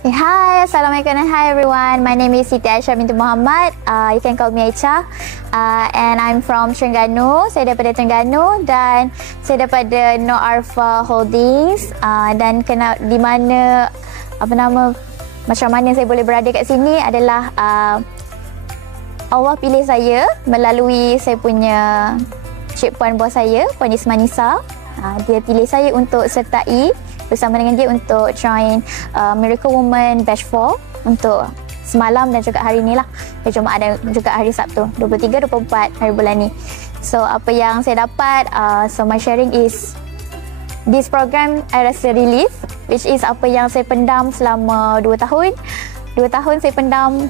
Hi, Assalamualaikum and hi everyone. My name is Siti Aisyah binti Muhammad. You can call me Aisyah. And I'm from Terengganu. Saya daripada Terengganu dan saya daripada Nur Arfa Holdings. Dan kenal di mana macam mana saya boleh berada kat sini adalah Allah pilih saya melalui saya punya cik puan bos saya, Puan Ismanisa. Dia pilih saya untuk sertai bersama dengan dia untuk join Miracle Woman Batch 4 untuk semalam dan juga hari ni lah, hari Jumaat dan juga hari Sabtu 23-24 hari bulan ni. So apa yang saya dapat, so my sharing is this program I rasa relief, which is apa yang saya pendam selama 2 tahun. 2 tahun saya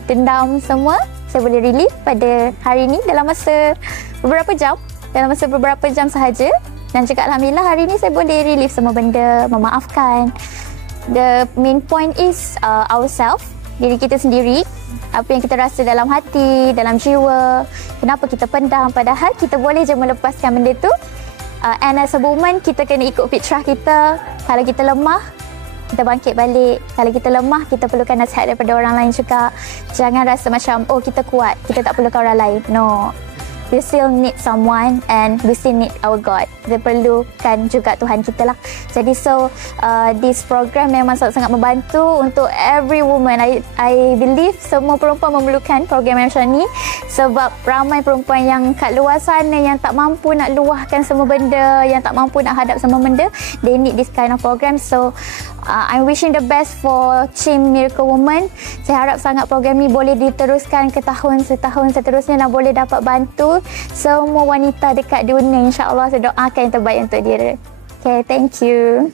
dendam semua, saya boleh relief pada hari ni dalam masa beberapa jam sahaja. Dan juga Alhamdulillah hari ni saya boleh relief semua benda, memaafkan. The main point is ourselves, diri kita sendiri. Apa yang kita rasa dalam hati, dalam jiwa, kenapa kita pendam, padahal kita boleh je melepaskan benda tu. And as a woman, kita kena ikut fitrah kita. Kalau kita lemah, kita bangkit balik. Kalau kita lemah, kita perlukan nasihat daripada orang lain juga. Jangan rasa macam, oh kita kuat, kita tak perlukan orang lain. No. We still need someone and we still need our God. Kita perlukan juga Tuhan kita lah. Jadi this program memang sangat-sangat membantu untuk every woman. I believe semua perempuan memerlukan program macam ni sebab ramai perempuan yang kat luar sana yang tak mampu nak luahkan semua benda, yang tak mampu nak hadap semua benda. They need this kind of program. So I'm wishing the best for Team Miracle Woman. Saya harap sangat program ni boleh diteruskan ke tahun seterusnya dan boleh dapat bantu semua wanita dekat dunia. InsyaAllah saya doakan yang terbaik untuk dia. Okay, thank you.